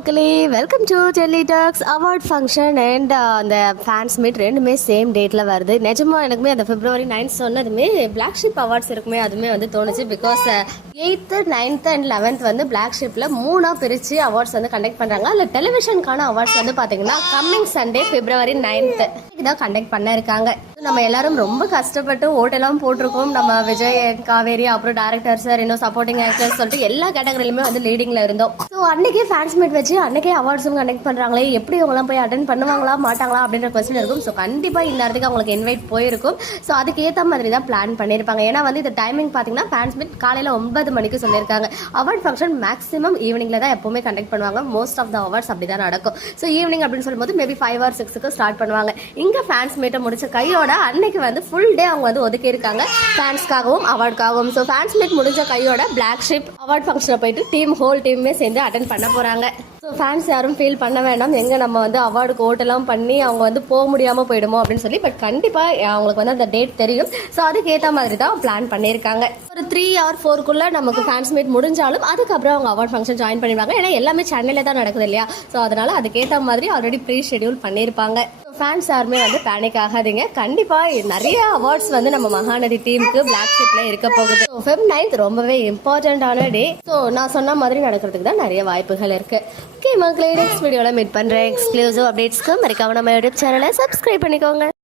மக்களே, welcome to Delhi talks. Award function and அந்த fans meet ரெண்டுமே சேம் டேட்டில் வருது. நிஜமா எனக்குமே அந்த February 9 சொன்னதுமே பிளாக் ஷிப் அவார்ட்ஸ் இருக்குமே அதுவுமே வந்து தோணுச்சு. Because 8th 9th and 11th வந்து பிளாக் ஷிப்பில் 3ஆக பிரித்து அவார்ட்ஸ் வந்து கண்டக்ட் பண்ணுறாங்க. அதில் டெலிவிஷனுக்கான அவார்ட்ஸ் வந்து பார்த்தீங்கன்னா கம்மிங் சண்டே February 9th இதான் கண்டக்ட் பண்ண இருக்காங்க. நம்ம எல்லாரும் ரொம்ப கஷ்டப்பட்டு ஓட்டெல்லாம் போட்டிருக்கோம். நம்ம விஜய், காவேரி, அப்புறம் டேரக்டர் சார், இன்னும் சப்போர்ட்டிங் ஆக்டர்ஸ் சொல்லிட்டு எல்லா கேட்டகரியிலுமே வந்து லீடிங்ல இருந்தோம். ஸோ அன்னைக்கே ஃபேன்ஸ் மீட் வச்சு அன்னைக்கே அவார்ட்ஸும் கண்டக்ட் பண்றாங்களே, எப்படி அவங்களாம் போய் அட்டென்ட் பண்ணுவாங்களா மாட்டாங்களா அப்படின்ற கொஸ்டின் இருக்கும். ஸோ கண்டிப்பா இந்நேரத்துக்கு அவங்களுக்கு இன்வைட் போயிருக்கும். ஸோ அதுக்கு ஏற்ற மாதிரி தான் பிளான் பண்ணியிருப்பாங்க. ஏன்னா வந்து இந்த டைமிங் பார்த்தீங்கன்னா ஃபேன்ஸ் மீட் காலையில் 9 மணிக்கு சொல்லியிருக்காங்க. அவார்ட் ஃபங்க்ஷன் மேக்ஸிமம் ஈவினிங்ல தான் எப்பவுமே கண்டக்ட் பண்ணுவாங்க. மோஸ்ட் ஆஃப் த அவார்ட்ஸ் அப்படி தான் நடக்கும். ஸோ ஈவினிங் அப்படின்னு சொல்லும்போது மேபி 5 or 6க்கு ஸ்டார்ட் பண்ணுவாங்க. இங்க ஃபேன்ஸ் மீட்டை முடிச்ச கையோட அன்னைக்கு வந்து ஃபுல் டே அவங்க வந்து ஒதுக்கி இருக்காங்க ஃபேன்ஸ்க்காகவும் அவார்டுக்காகவும். ஸோ ஃபேன்ஸ் மீட் முடிஞ்ச கையோட பிளாக் ஷிப் அவார்ட் ஃபங்க்ஷனை போயிட்டு ஹோல் டீமே சேர்ந்து அட்டென்ட் பண்ண போறாங்க. ஸோ ஃபேன்ஸ் யாரும் ஃபீல் பண்ண வேண்டாம், எங்க நம்ம வந்து அவார்டுக்கு ஓட்டெல்லாம் பண்ணி அவங்க வந்து போக முடியாம போயிடுமோ அப்படின்னு சொல்லி. பட் கண்டிப்பா அவங்களுக்கு வந்து அந்த டேட் தெரியும். ஸோ அதுக்கு ஏற்ற மாதிரி தான் பிளான் பண்ணியிருக்காங்க. ஒரு 3 or 4க்குள்ள நமக்கு ஃபேன்ஸ் மீட் முடிஞ்சாலும் அதுக்கப்புறம் அவங்க அவார்ட் ஃபங்க்ஷன் ஜாயின் பண்ணிடுவாங்க. ஏன்னா எல்லாமே சென்னையில தான் நடக்குது இல்லையா. ஸோ அதனால அதுக்கேற்ற மாதிரி ஆல்ரெடி ப்ரீ ஷெடியூல் பண்ணியிருப்பாங்க. ஃபேன்ஸ் யாருமே வந்து பேனிக் ஆகாதீங்க. கண்டிப்பா நிறைய அவார்ட்ஸ் வந்து நம்ம மகாநதி டீமுக்கு பிளாக் ஷிப்ல இருக்க போகுது. Feb 9th ரொம்பவே இம்பார்ட்டன்டான டே. ஸோ நான் சொன்ன மாதிரி நடக்கிறதுக்கு தான் நிறைய வாய்ப்புகள் இருக்கு. ஓகே மக்களே, நெக்ஸ்ட் வீடியோல மீட் பண்றேன். எக்ஸ்க்ளூசிவ் அப்டேட்ஸ்க்கு மறக்காம நம்ம யூடியூப் சேனலை சப்ஸ்கிரைப் பண்ணிக்கோங்க.